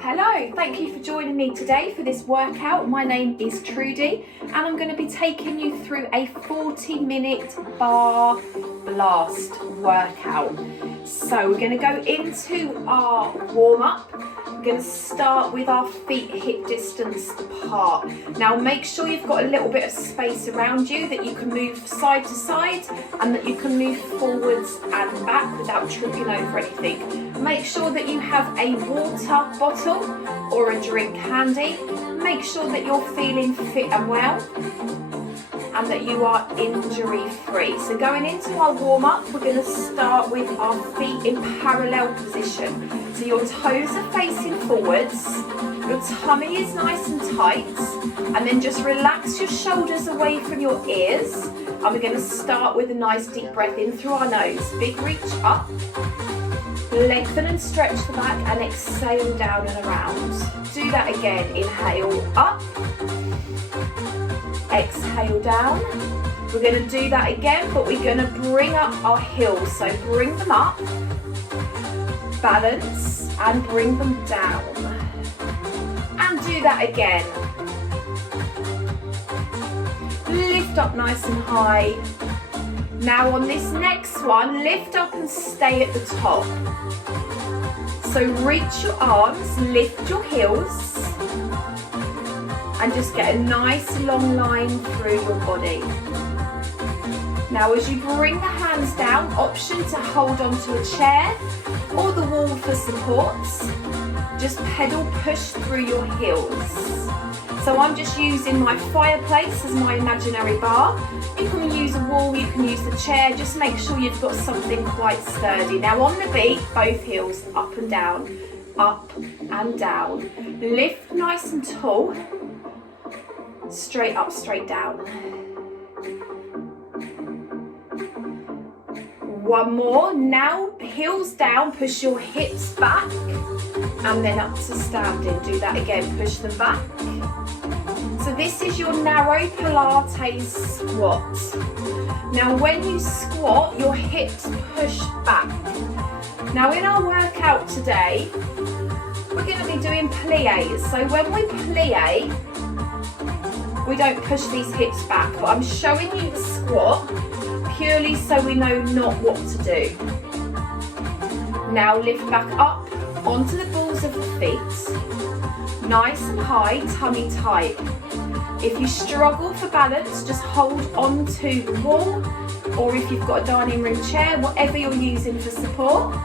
Hello, thank you for joining me today for this workout. My name is Trudy and I'm going to be taking you through a 40-minute bar blast workout. So we're going to go into our warm-up. We're going to start with our feet hip distance apart. Now make sure you've got a little bit of space around you that you can move side to side and that you can move forwards and back without tripping over anything. Make sure that you have a water bottle or a drink handy. Make sure that you're feeling fit and well and that you are injury free. So going into our warm up, we're going to start with our feet in parallel position. So your toes are facing forwards, your tummy is nice and tight, and then just relax your shoulders away from your ears. And we're going to start with a nice deep breath in through our nose. Big reach up. Lengthen and stretch the back and exhale down and around. Do that again. Inhale up. Exhale down. We're going to do that again, but we're going to bring up our heels. So bring them up, balance, and bring them down. And do that again. Lift up nice and high. Now on this next one, lift up and stay at the top. So reach your arms, lift your heels, and just get a nice long line through your body. Now as you bring the hands down, option to hold onto a chair or the wall for support. Just pedal push through your heels. So I'm just using my fireplace as my imaginary bar. You can use a wall, you can use the chair, just make sure you've got something quite sturdy. Now on the beat, both heels up and down, up and down. Lift nice and tall, straight up, straight down. One more, now heels down, push your hips back, and then up to standing. Do that again, push them back. So this is your narrow Pilates squat. Now when you squat, your hips push back. Now in our workout today, we're going to be doing pliés. So when we plie, we don't push these hips back, but I'm showing you the squat purely so we know not what to do. Now lift back up onto the balls of the feet, nice and high, tummy tight. If you struggle for balance, just hold on to the wall, or if you've got a dining room chair, whatever you're using for support,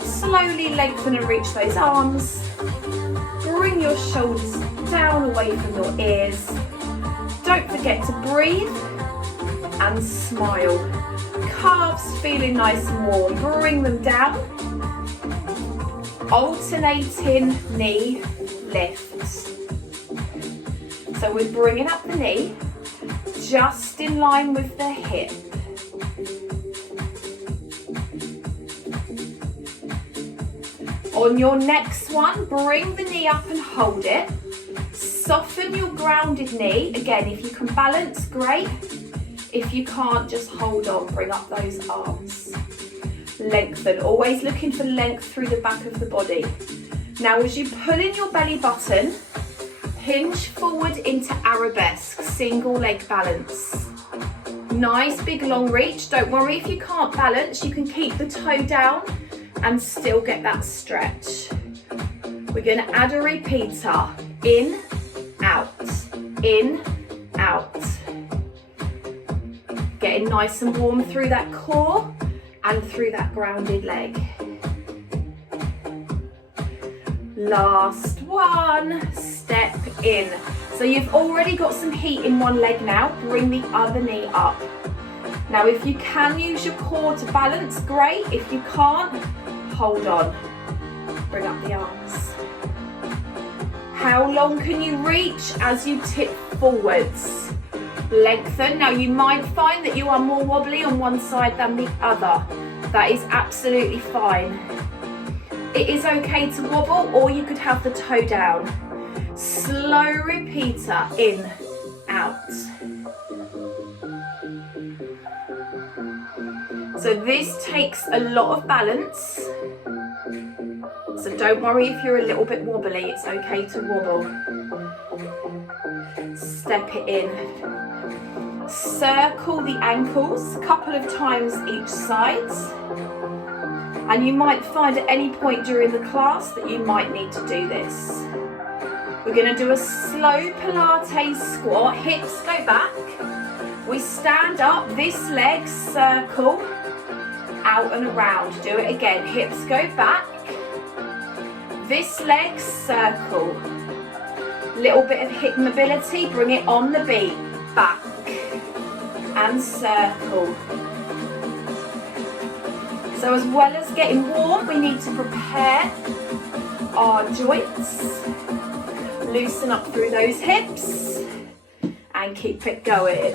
slowly lengthen and reach those arms. Bring your shoulders down away from your ears. Don't forget to breathe and smile. Calves feeling nice and warm. Bring them down. Alternating knee lifts. So we're bringing up the knee just in line with the hip. On your next one, bring the knee up and hold it. Soften your grounded knee. Again, if you can balance, great. If you can't, just hold on, bring up those arms. Lengthen, always looking for length through the back of the body. Now as you pull in your belly button, hinge forward into arabesque, single leg balance. Nice big long reach. Don't worry if you can't balance, you can keep the toe down and still get that stretch. We're going to add a repeater. In, out, in, out. Getting nice and warm through that core and through that grounded leg. Last one, step in. So you've already got some heat in one leg now, bring the other knee up. Now if you can use your core to balance, great. If you can't, hold on. Bring up the arms. How long can you reach as you tip forwards? Lengthen. Now you might find that you are more wobbly on one side than the other. That is absolutely fine. It is okay to wobble, or you could have the toe down. Slow repeater, in, out. So this takes a lot of balance. So don't worry if you're a little bit wobbly, it's okay to wobble. Step it in. Circle the ankles a couple of times each side. And you might find at any point during the class that you might need to do this. We're going to do a slow Pilates squat, hips go back. We stand up, this leg circle, out and around. Do it again, hips go back. This leg circle. Little bit of hip mobility, bring it on the beat. Back and circle. So as well as getting warm, we need to prepare our joints. Loosen up through those hips and keep it going.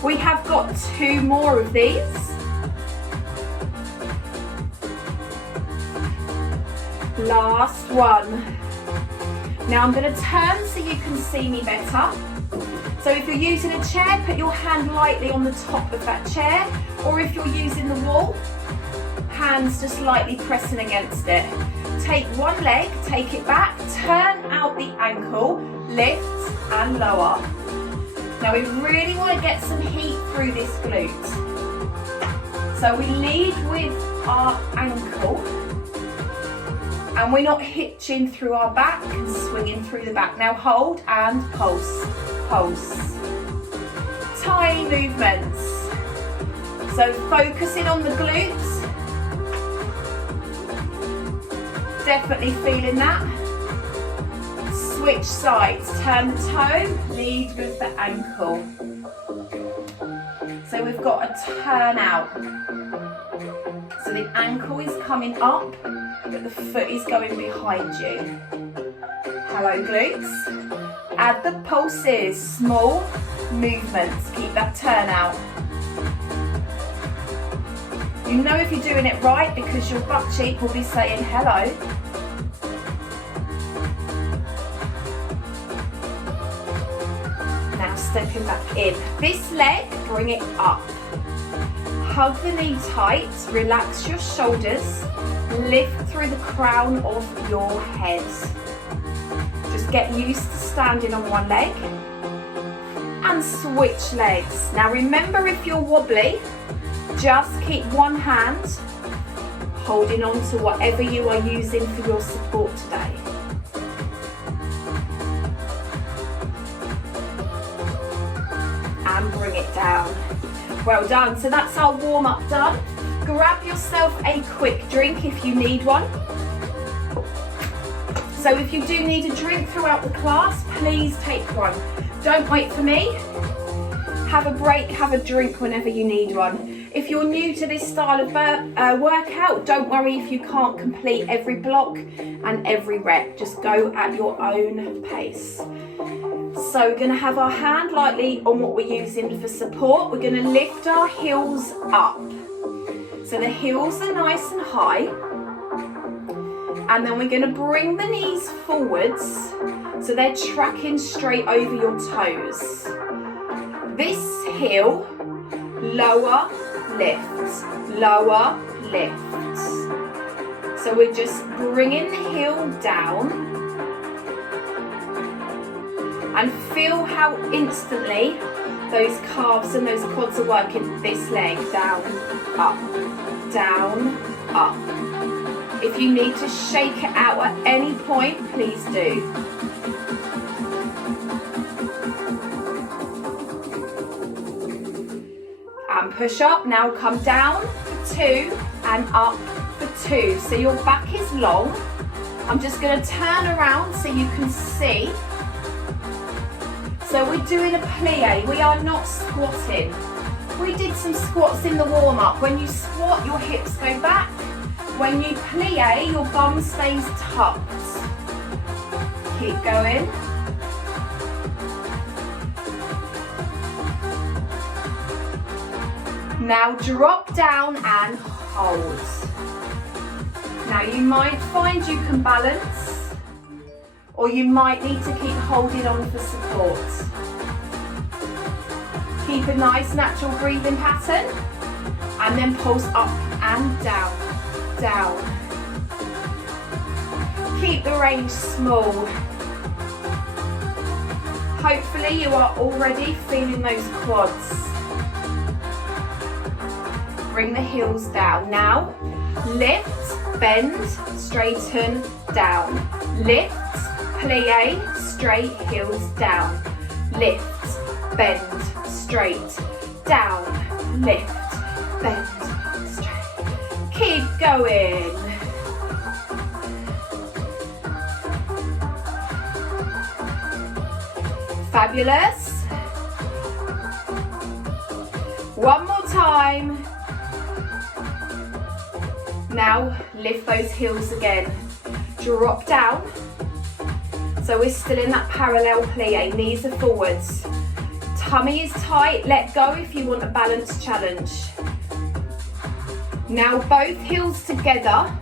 We have got 2 more of these. Last one. Now I'm going to turn so you can see me better. So if you're using a chair, put your hand lightly on the top of that chair, or if you're using the wall, hands just lightly pressing against it. Take one leg, take it back, turn out the ankle, lift and lower. Now we really want to get some heat through this glute. So we lead with our ankle, and we're not hitching through our back and swinging through the back. Now hold and pulse, pulse. Tiny movements. So focusing on the glutes. Definitely feeling that. Switch sides, turn the toe, lead with the ankle. So we've got a turn out. So the ankle is coming up, but the foot is going behind you. Hello glutes. Add the pulses, small movements, keep that turn out. You know if you're doing it right because your butt cheek will be saying hello. Now stepping back in. This leg, bring it up. Hug the knee tight, relax your shoulders, lift through the crown of your head. Just get used to standing on one leg and switch legs. Now remember, if you're wobbly, just keep one hand holding on to whatever you are using for your support today. And bring it down. Well done. So that's our warm-up done. Grab yourself a quick drink if you need one. So if you do need a drink throughout the class, please take one. Don't wait for me. Have a break, have a drink whenever you need one. If you're new to this style of workout, don't worry if you can't complete every block and every rep. Just go at your own pace. So we're going to have our hand lightly on what we're using for support. We're going to lift our heels up. So the heels are nice and high. And then we're going to bring the knees forwards so they're tracking straight over your toes. This heel, lower, lift, lower, lift. So we're just bringing the heel down. And feel how instantly those calves and those quads are working. This leg, down, up, down, up. If you need to shake it out at any point, please do. And push up. Now come down for 2 and up for 2. So your back is long. I'm just going to turn around so you can see. So we're doing a plie, we are not squatting. We did some squats in the warm-up. When you squat, your hips go back. When you plie, your bum stays tucked. Keep going. Now drop down and hold. Now you might find you can balance, or you might need to keep holding on for support. Keep a nice natural breathing pattern, and then pulse up and down, down. Keep the range small. Hopefully you are already feeling those quads. Bring the heels down. Now, lift, bend, straighten, down. Lift, plie, straight, heels down. Lift, bend, straight, down. Lift, bend, straight. Keep going. Fabulous. One more time. Now lift those heels again. Drop down. So we're still in that parallel plie. Knees are forwards. Tummy is tight. Let go if you want a balance challenge. Now both heels together.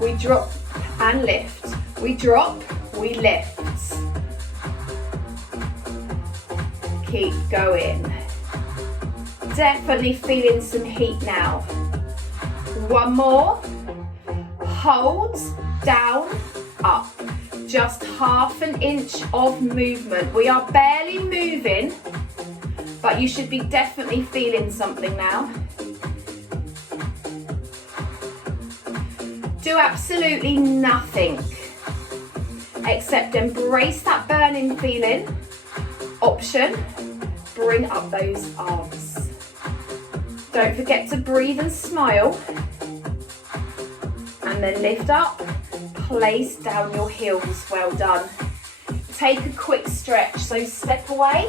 We drop and lift. We drop, we lift. Keep going. Definitely feeling some heat now. One more. Hold, down, up. Just half an inch of movement. We are barely moving, but you should be definitely feeling something now. Do absolutely nothing except embrace that burning feeling. Option, bring up those arms. Don't forget to breathe and smile. And then lift up, place down your heels. Well done. Take a quick stretch. So step away,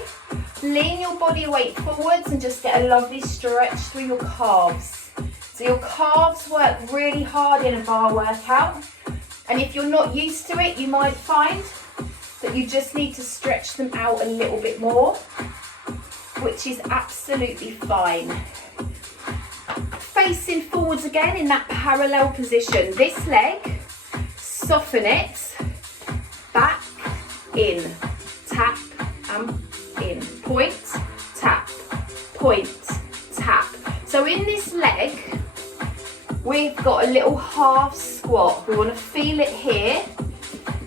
lean your body weight forwards and just get a lovely stretch through your calves. So your calves work really hard in a bar workout. And if you're not used to it, you might find that you just need to stretch them out a little bit more, which is absolutely fine. Facing forwards again in that parallel position. This leg, soften it, back, in, tap, and in. Point, tap, point, tap. So in this leg, we've got a little half squat. We want to feel it here.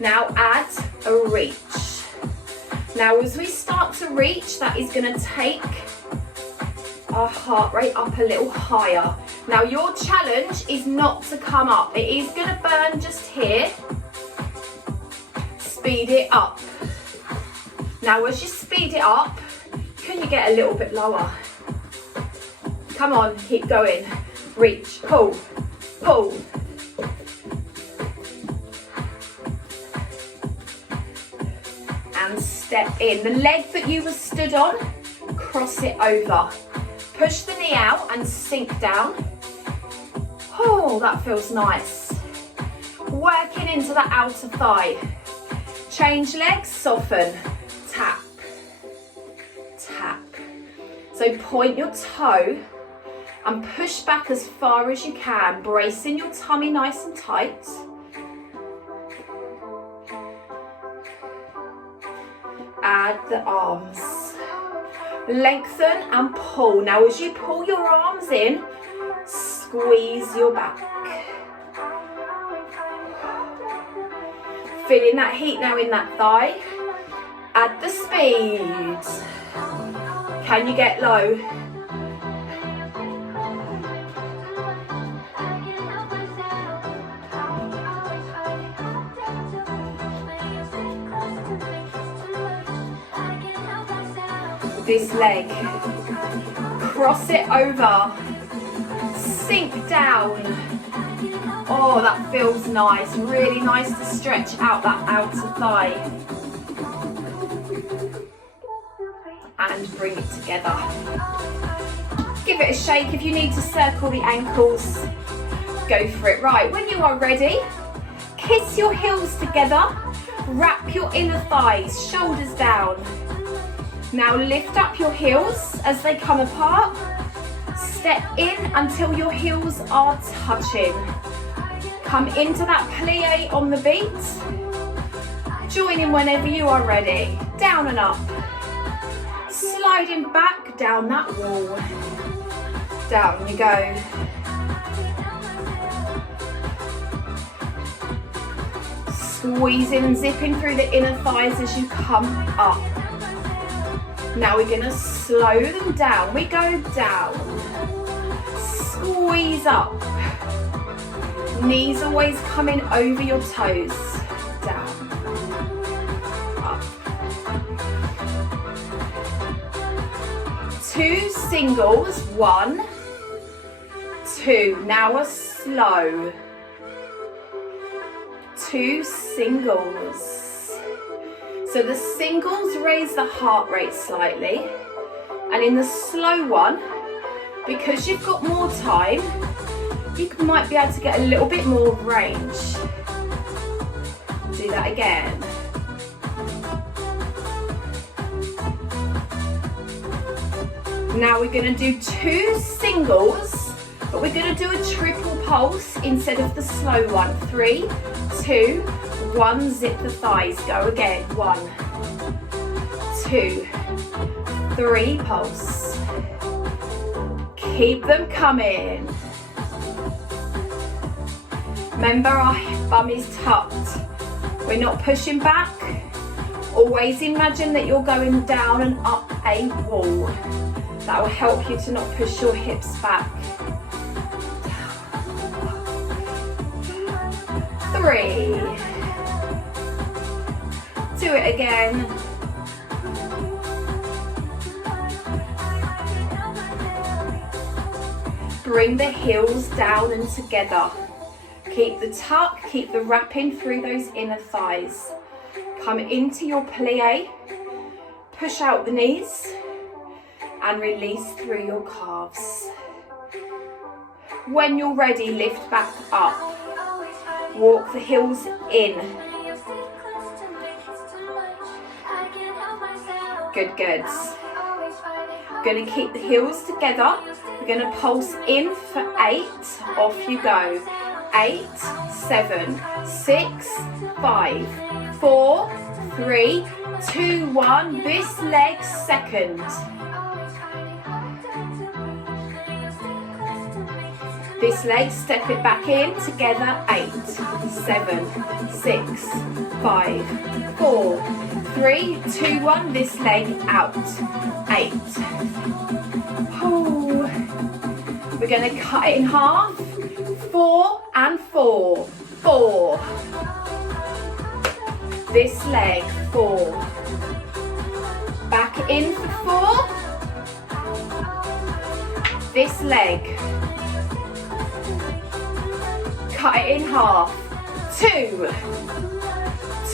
Now add a reach. Now as we start to reach, that is going to take our heart rate up a little higher. Now your challenge is not to come up. It is going to burn just here. Speed it up. Now as you speed it up, can you get a little bit lower? Come on, keep going. Reach, pull, pull. And step in. The leg that you were stood on, cross it over. Push the knee out and sink down. Oh, that feels nice. Working into the outer thigh. Change legs, soften. Tap, tap. So point your toe and push back as far as you can, bracing your tummy nice and tight. Add the arms. Lengthen and pull. Now as you pull your arms in, squeeze your back. Feeling that heat now in that thigh. Add the speed. Can you get low? This leg, cross it over, sink down. Oh, that feels nice. Really nice to stretch out that outer thigh. And bring it together. Give it a shake. If you need to circle the ankles, go for it. Right, when you are ready, kiss your heels together, wrap your inner thighs, shoulders down. Now lift up your heels as they come apart. Step in until your heels are touching. Come into that plie on the beat. Join in whenever you are ready. Down and up. Sliding back, walk down that wall. Down you go. Squeezing and zipping through the inner thighs as you come up. Now we're going to slow them down. We go down. Squeeze up. Knees always coming over your toes. Down. Up. 2 singles. 1, 2. Now a slow. 2 singles. So the singles raise the heart rate slightly, and in the slow one, because you've got more time, you might be able to get a little bit more range. Do that again. Now we're going to do 2 singles, but we're going to do a triple pulse instead of the slow one. 3, 2, 1, zip the thighs. Go again. 1, 2, 3, pulse. Keep them coming. Remember, our bum is tucked. We're not pushing back. Always imagine that you're going down and up a wall. That will help you to not push your hips back. 3. Do it again. Bring the heels down and together. Keep the tuck, keep the wrapping through those inner thighs. Come into your plie, push out the knees and release through your calves. When you're ready, lift back up. Walk the heels in. Good, good. Going to keep the heels together. We're going to pulse in for 8. Off you go. 8, 7, 6, 5, 4, 3, 2, 1. This leg second. This leg, step it back in together. 8, 7, 6, 5, 4, 3, 2, 1. This leg out. 8. Oh. We're going to cut it in half. 4 and 4. 4. This leg. 4. Back in for 4. This leg. Cut it in half. 2,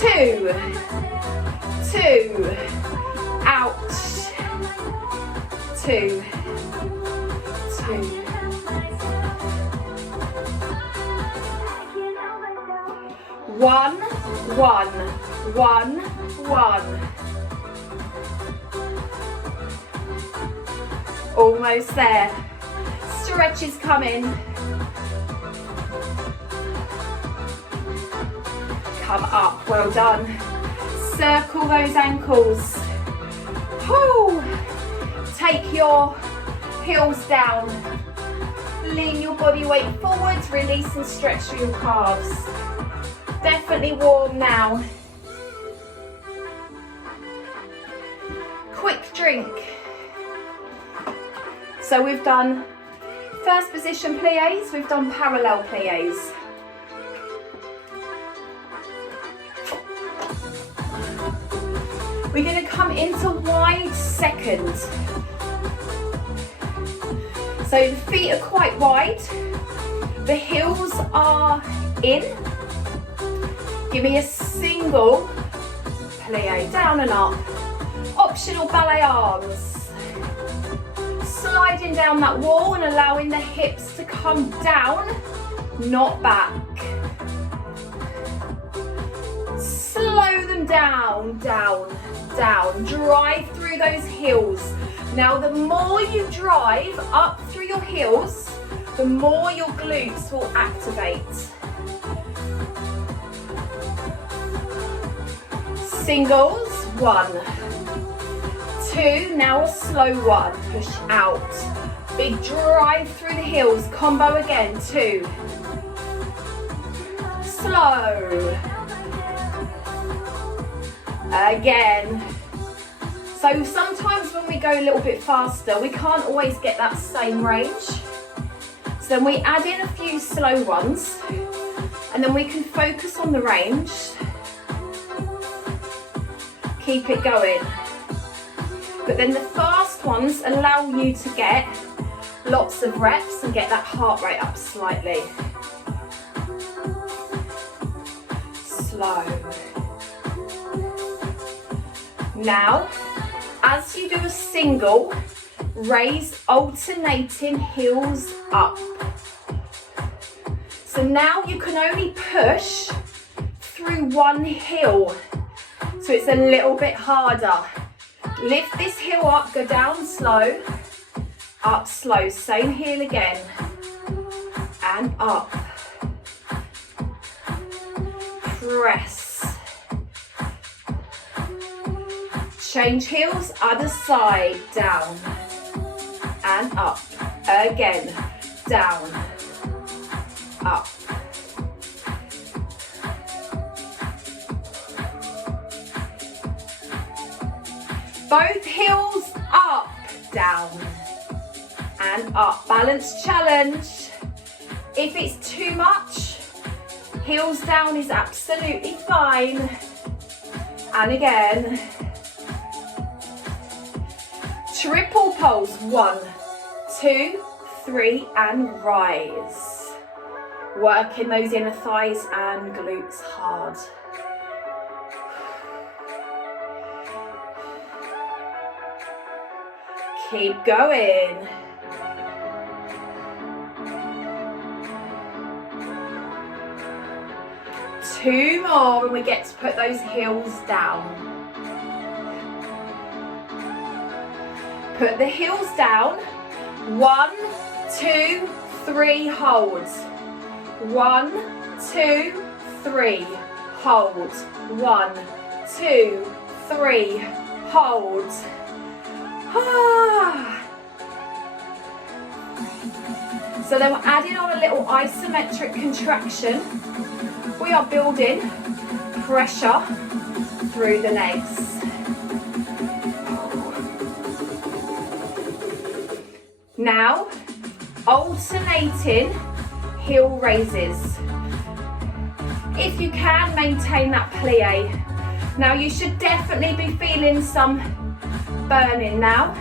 2, 2, out, 2, 2. 1, 1, 1, 1. Almost there. Stretch is coming. Come up, well done. Circle those ankles. Whoo. Take your heels down. Lean your body weight forwards, release and stretch through your calves. Definitely warm now. Quick drink. So we've done first position plies, we've done parallel plies. We're going to come into wide second. So the feet are quite wide, the heels are in. Give me a single plie, down and up. Optional ballet arms. Sliding down that wall and allowing the hips to come down, not back. Slow them down, down, down. Drive through those heels. Now the more you drive up through your heels, the more your glutes will activate. Singles, 1, 2, now a slow one, push out. Big drive through the heels, combo again, 2. Slow. Again. So sometimes when we go a little bit faster, we can't always get that same range. So then we add in a few slow ones, and then we can focus on the range. Keep it going. But then the fast ones allow you to get lots of reps and get that heart rate up slightly. Slow. Now, as you do a single, raise alternating heels up. So now you can only push through one heel. So it's a little bit harder. Lift this heel up, go down slow, up slow, same heel again, and up. Press. Change heels, other side, down, and up. Again, down, up. Both heels up, down, and up. Balance challenge. If it's too much, heels down is absolutely fine. And again. Triple pulse, 1, 2, 3, and rise. Working those inner thighs and glutes hard. Keep going. Two more and we get to put those heels down. Put the heels down. 1, 2, 3, hold. 1, 2, 3, hold. 1, 2, 3, hold. So then we're adding on a little isometric contraction. We are building pressure through the legs. Now, alternating heel raises. If you can, maintain that plie. Now you should definitely be feeling some burning now.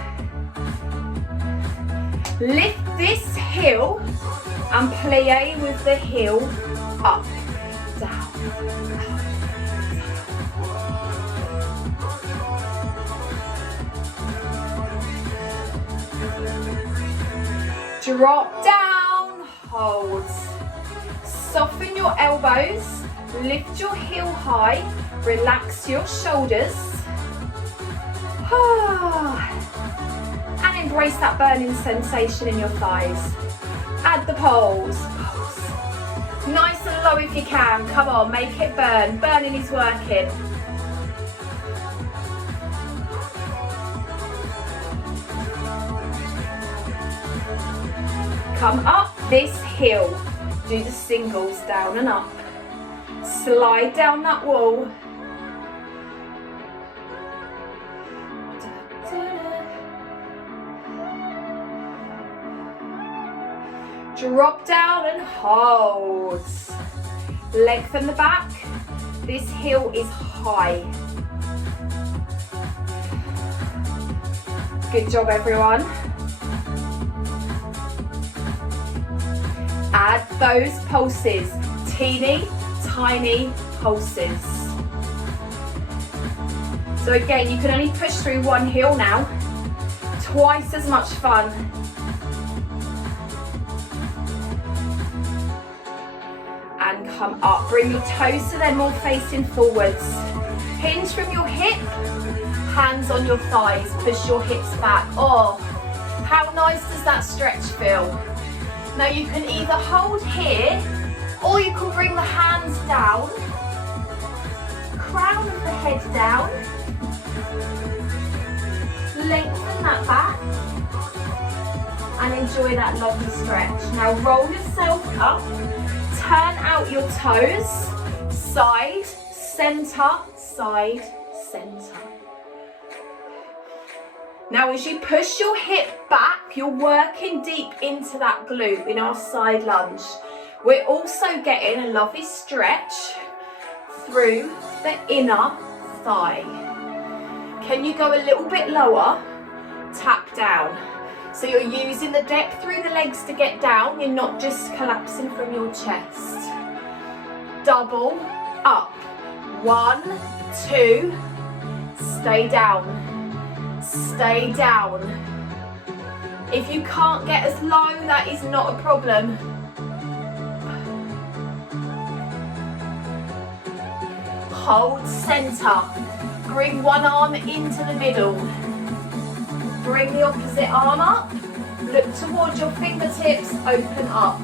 Lift this heel and plie with the heel up, down, drop down, hold. Soften your elbows, lift your heel high, relax your shoulders. And embrace that burning sensation in your thighs. Add the poles. Nice and low if you can. Come on, make it burn. Burning is working. Come up this hill. Do the singles down and up. Slide down that wall. Drop down and hold. Lengthen the back. This heel is high. Good job, everyone. Add those pulses. Teeny, tiny pulses. So again, you can only push through one heel now. Twice as much fun. And come up. Bring your toes so they're more facing forwards. Hinge from your hip. Hands on your thighs. Push your hips back. Oh, how nice does that stretch feel? Now you can either hold here or you can bring the hands down. Crown of the head down. Lengthen that back and enjoy that lovely stretch. Now roll yourself up, turn out your toes, side, centre, side, centre. Now as you push your hip back, you're working deep into that glute in our side lunge. We're also getting a lovely stretch through the inner thigh. Can you go a little bit lower? Tap down. So you're using the depth through the legs to get down, you're not just collapsing from your chest. Double up. 1, 2, stay down. Stay down. If you can't get as low, that is not a problem. Hold centre. Bring one arm into the middle. Bring the opposite arm up. Look towards your fingertips, open up.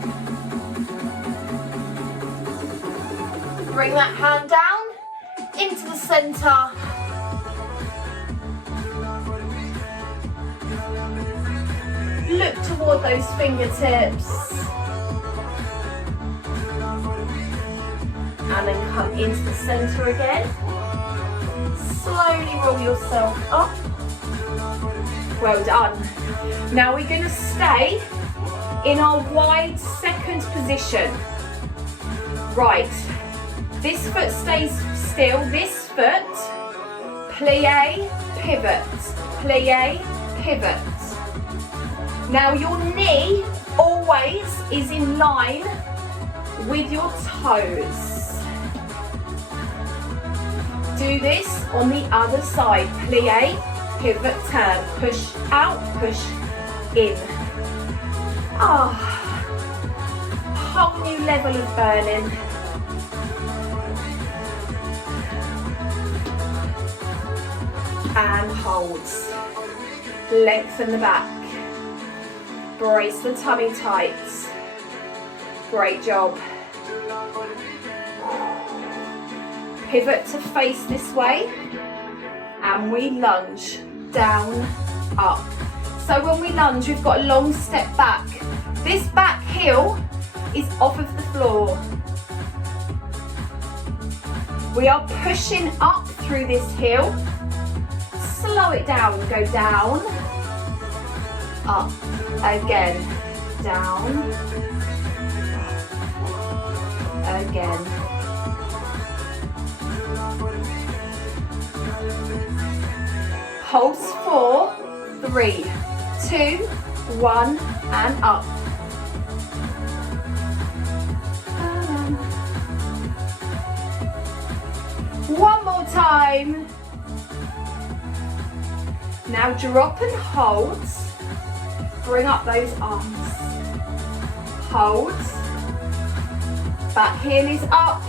Bring that hand down into the centre. Look toward those fingertips. And then come into the centre again. Slowly roll yourself up. Well done. Now we're going to stay in our wide second position. Right, this foot stays still, this foot, plie, pivot, plie, pivot. Now your knee always is in line with your toes. Do this on the other side, plie, pivot, turn, push out, push in. Whole new level of burning. And holds. Lengthen the back. Brace the tummy tight. Great job. Pivot to face this way. And we lunge down, up. So when we lunge, we've got a long step back. This back heel is off of the floor. We are pushing up through this heel. Slow it down, go down, up, again, down, again. Pulse 4, 3, 2, 1, and up. One more time. Now drop and hold. Bring up those arms. Hold. Back heel is up.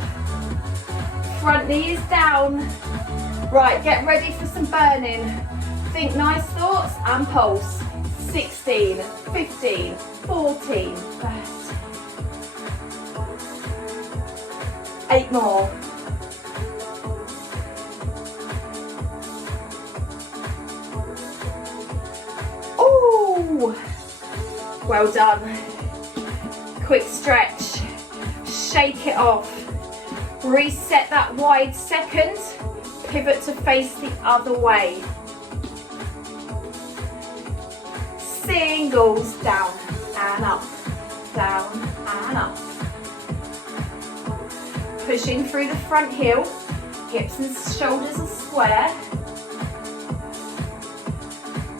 Front knee is down. Right, get ready for some burning. Think nice thoughts and pulse. 16, 15, 14, 13. 8 more. Ooh, well done. Quick stretch. Shake it off. Reset that wide second. Pivot to face the other way. Singles, down and up, down and up. Pushing through the front heel, hips and shoulders are square.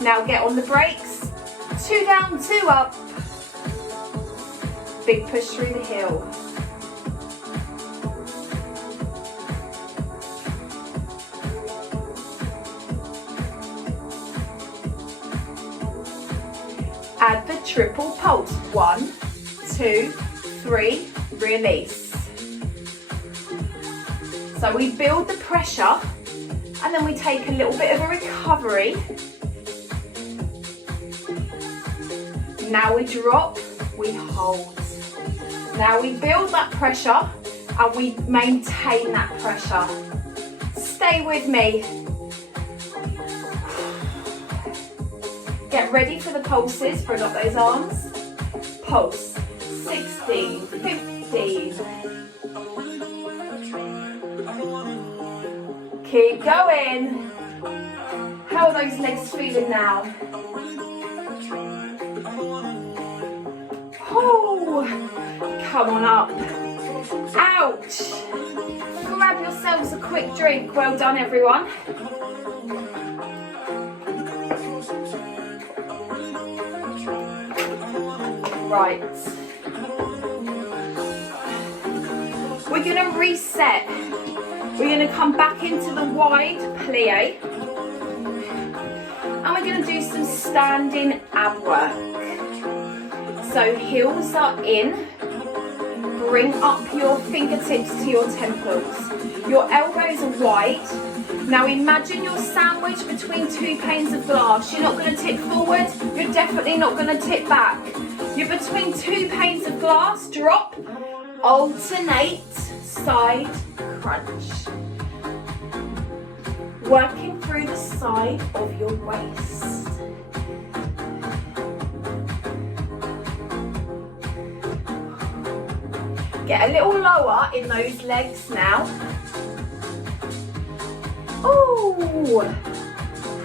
Now get on the brakes, 2 down, 2 up. Big push through the heel. Add the triple pulse. 1, 2, 3, release. So we build the pressure and then we take a little bit of a recovery. Now we drop, we hold. Now we build that pressure and we maintain that pressure. Stay with me. Get ready for the pulses. Bring up those arms. Pulse. 16, 15. Keep going. How are those legs feeling now? Oh, come on up. Ouch. Grab yourselves a quick drink. Well done, everyone. Right. We're going to reset. We're going to come back into the wide plie. And we're going to do some standing ab work. So heels are in. Bring up your fingertips to your temples. Your elbows are wide. Now imagine you're sandwiched between two panes of glass. You're not going to tip forward. You're definitely not going to tip back. You're between two panes of glass. Drop. Alternate. Side crunch. Working through the side of your waist. Get a little lower in those legs now. Ooh.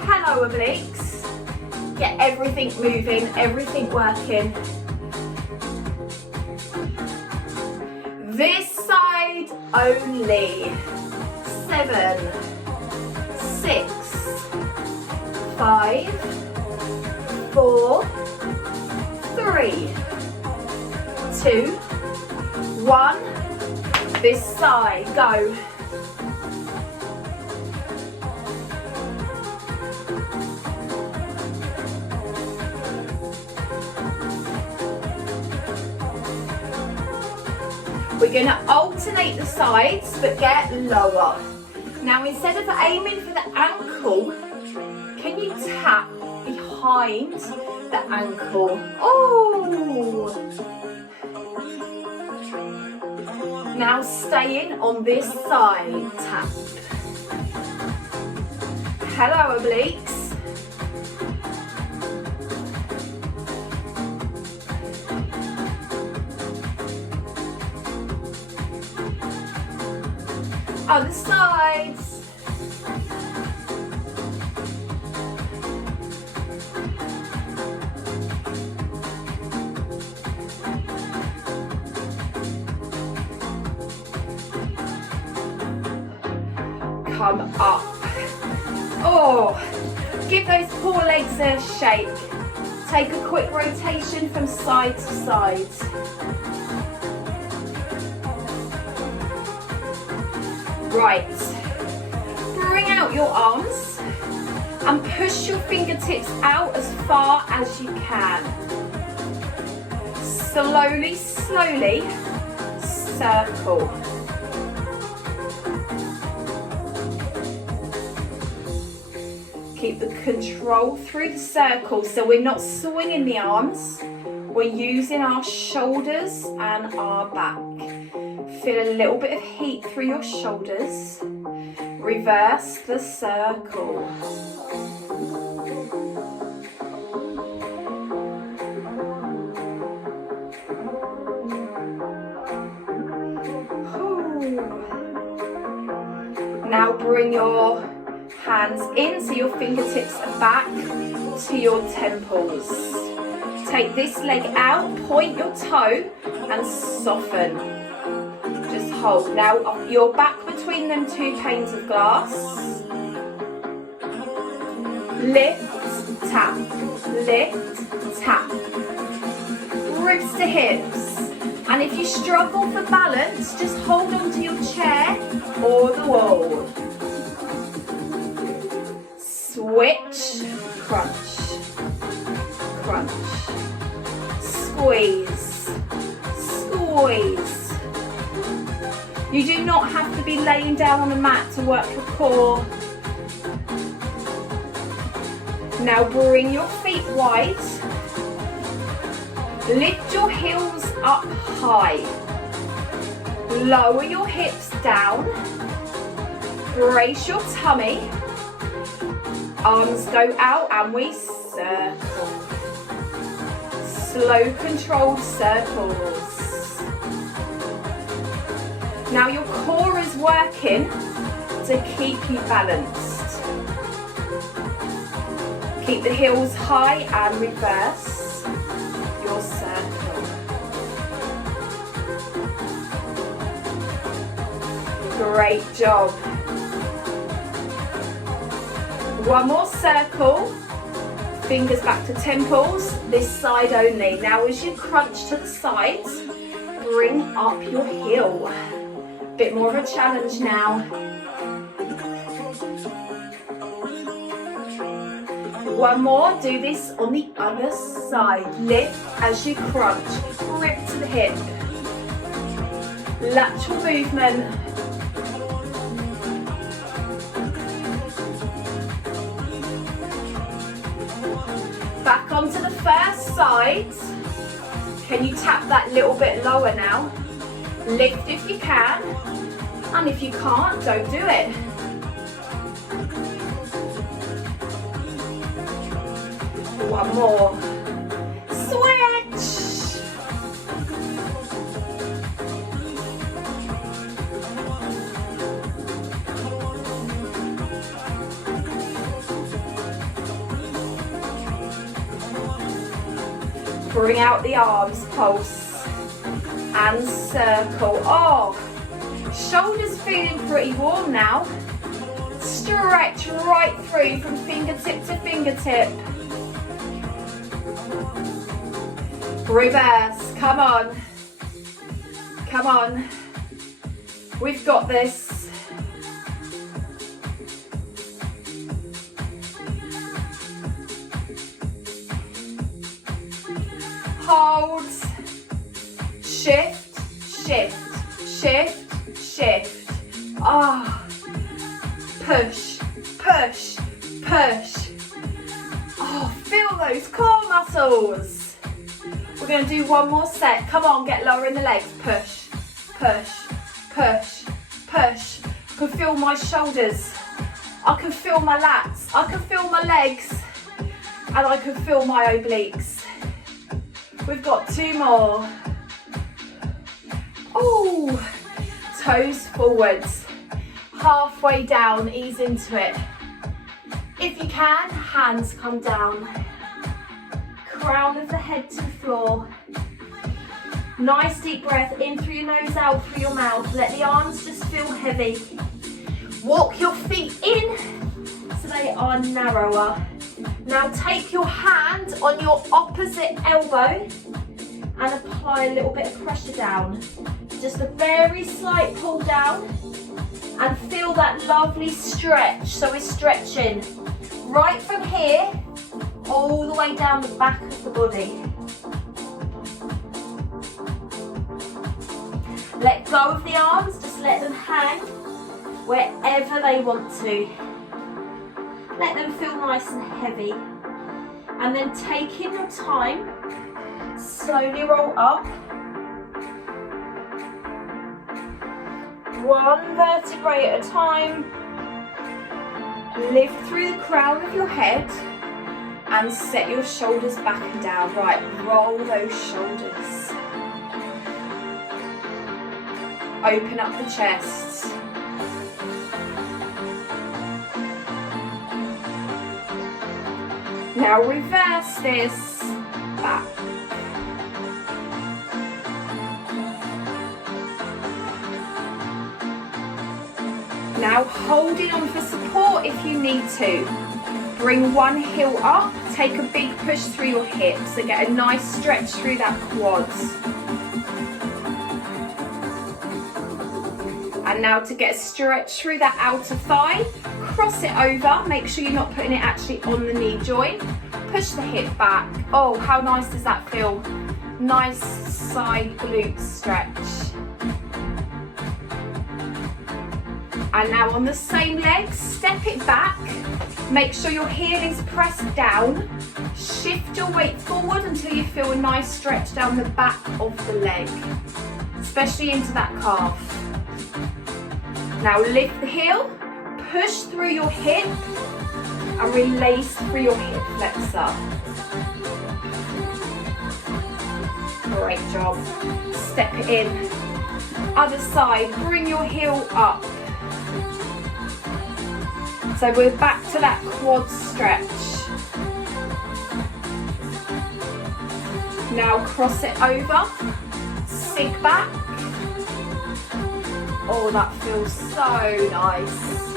Hello, obliques. Get everything moving, everything working. This side only. 7, 6, 5, 4, 3, 2, 1. This side, go. We're going to alternate the sides, but get lower. Now, instead of aiming for the ankle, can you tap behind the ankle? Oh! Now, staying on this side, tap. Hello, obliques. Other sides. Come up. Oh, give those poor legs a shake. Take a quick rotation from side to side. Right, bring out your arms and push your fingertips out as far as you can. Slowly, slowly, circle. Keep the control through the circle, so we're not swinging the arms, we're using our shoulders and our back. Feel a little bit of heat through your shoulders. Reverse the circle. Now bring your hands in so your fingertips are back to your temples. Take this leg out, point your toe and soften. Hold. Now you're back between them two panes of glass. Lift, tap, lift, tap. Ribs to hips. And if you struggle for balance, just hold on to your chair or the wall. Switch, crunch, crunch. Squeeze, squeeze. You do not have to be laying down on a mat to work your core. Now bring your feet wide. Lift your heels up high. Lower your hips down. Brace your tummy. Arms go out and we circle. Slow controlled circles. Now your core is working to keep you balanced. Keep the heels high and reverse your circle. Great job. One more circle. Fingers back to temples, this side only. Now as you crunch to the sides, bring up your heel. Bit more of a challenge now. One more, do this on the other side. Lift as you crunch, grip to the hip. Lateral movement. Back onto the first side. Can you tap that little bit lower now? Lift if you can, and if you can't, don't do it. One more. Switch. Bring out the arms, pulse and circle. Oh, shoulders feeling pretty warm now. Stretch right through from fingertip to fingertip. Reverse, come on. Come on. We've got this. Hold, shift, shift, shift, shift. Ah, push, push, push. Oh, feel those core muscles. We're going to do one more set. Come on, get lower in the legs. Push, push, push, push. I can feel my shoulders. I can feel my lats. I can feel my legs. And I can feel my obliques. We've got two more. Oh, toes forwards. Halfway down, ease into it. If you can, hands come down. Crown of the head to the floor. Nice deep breath in through your nose, out through your mouth. Let the arms just feel heavy. Walk your feet in so they are narrower. Now take your hand on your opposite elbow and apply a little bit of pressure down. Just a very slight pull down and feel that lovely stretch. So we're stretching right from here all the way down the back of the body. Let go of the arms, just let them hang wherever they want to. Let them feel nice and heavy. And then taking your time, slowly roll up. One vertebrae at a time. Lift through the crown of your head and set your shoulders back and down. Right, roll those shoulders. Open up the chest. Now reverse this back. Now holding on for support if you need to. Bring one heel up, take a big push through your hips and get a nice stretch through that quads. And now to get a stretch through that outer thigh, cross it over, make sure you're not putting it actually on the knee joint. Push the hip back. Oh, how nice does that feel? Nice side glute stretch. And now on the same leg, step it back. Make sure your heel is pressed down. Shift your weight forward until you feel a nice stretch down the back of the leg, especially into that calf. Now lift the heel, push through your hip, and release through your hip flexor. Great job. Step it in. Other side, bring your heel up. So we're back to that quad stretch. Now cross it over, sig back. Oh, that feels so nice.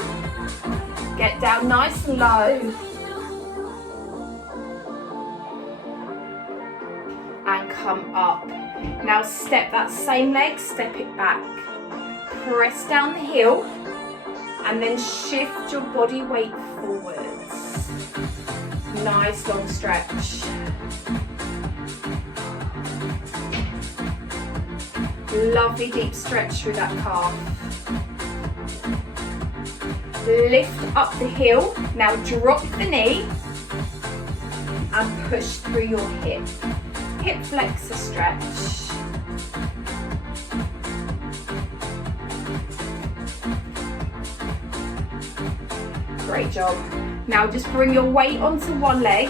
Get down nice and low. And come up. Now step that same leg, step it back. Press down the heel and then shift your body weight forwards. Nice long stretch. Lovely deep stretch through that calf. Lift up the heel. Now drop the knee and push through your hip. Hip flexor stretch. Great job. Now just bring your weight onto one leg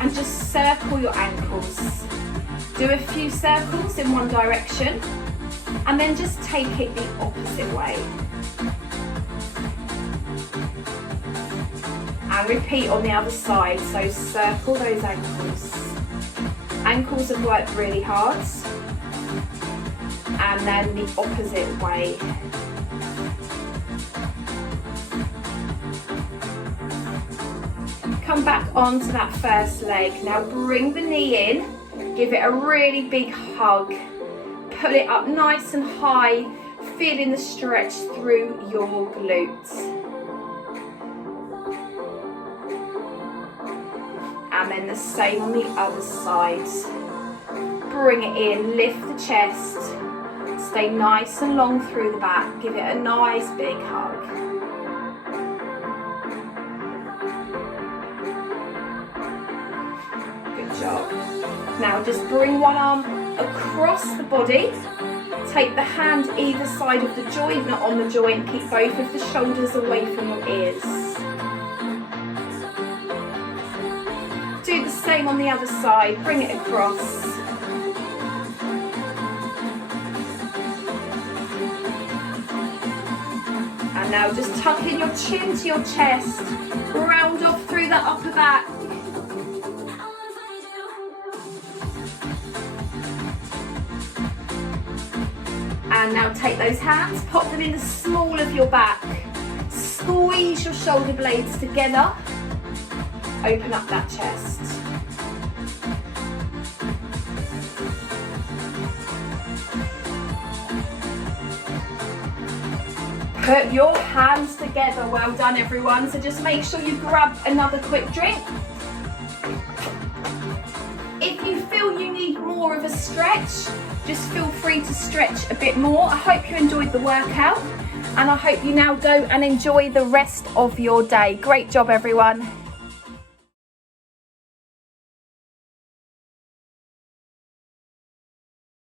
and just circle your ankles. Do a few circles in one direction and then just take it the opposite way. And repeat on the other side, so circle those ankles. Ankles have worked really hard. And then the opposite way. Come back onto that first leg. Now bring the knee in. Give it a really big hug. Pull it up nice and high, feeling the stretch through your glutes. And then the same on the other side. Bring it in, lift the chest. Stay nice and long through the back. Give it a nice big hug. Good job. Now just bring one arm across the body. Take the hand either side of the joint, not on the joint. Keep both of the shoulders away from your ears. Do the same on the other side. Bring it across. And now just tuck in your chin to your chest. Round off through the upper back. And now take those hands, pop them in the small of your back. Squeeze your shoulder blades together. Open up that chest. Put your hands together. Well done, everyone. So just make sure you grab another quick drink. If you feel you need more of a stretch, just feel free to stretch a bit more. I hope you enjoyed the workout and I hope you now go and enjoy the rest of your day. Great job, everyone.